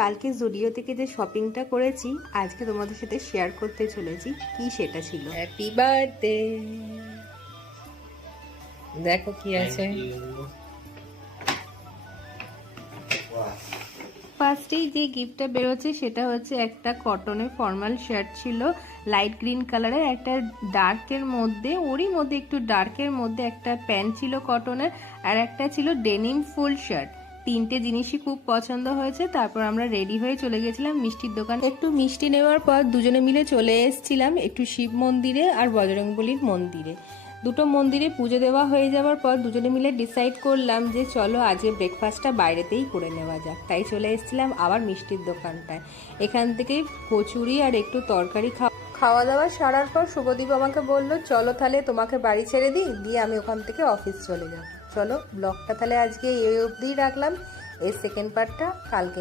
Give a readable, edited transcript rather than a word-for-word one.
কালকে জুডিও থেকে যে শপিংটা করেছি আজকে তোমাদের সাথে শেয়ার করতে চলেছি। কি সেটা ছিল। Happy birthday. দেখো কি আছে। ফার্স্টেই যে গিফটটা বেরোচ্ছে সেটা হচ্ছে একটা কটনের ফর্মাল শার্ট ছিল, লাইট গ্রিন কালারের, একটা ডার্কের মধ্যে, ওরই মধ্যে একটু ডার্কের মধ্যে একটা প্যান্ট ছিল কটনের, আর একটা ছিল ডেনিম ফুল শার্ট। তিনটে জিনিসই খুব পছন্দ হয়েছে। তারপর আমরা রেডি হয়ে চলে গেছিলাম মিষ্টির দোকান। একটু মিষ্টি নেওয়ার পর দুজনে মিলে চলে এসেছিলাম একটু শিব মন্দিরে আর বজরংবলীর মন্দিরে। দুটো মন্দিরে পুজো দেওয়া হয়ে যাওয়ার পর দুজনে মিলে ডিসাইড করলাম যে চলো আজকে ব্রেকফাস্টটা বাইরেতেই করে নেওয়া যাক। তাই চলে এসেছিলাম আবার মিষ্টির দোকানটায়। এখান থেকে কচুরি আর একটু তরকারি খাওয়া দাওয়া সারার পর শুভদীপ আমাকে বললো চলো তাহলে তোমাকে বাড়ি ছেড়ে দিই, দিয়ে আমি ওখান থেকে অফিস চলে যাব। চলো ব্লগটা তাহলে আজকে এই অবধিই রাখলাম, এর সেকেন্ড পার্টটা কালকে।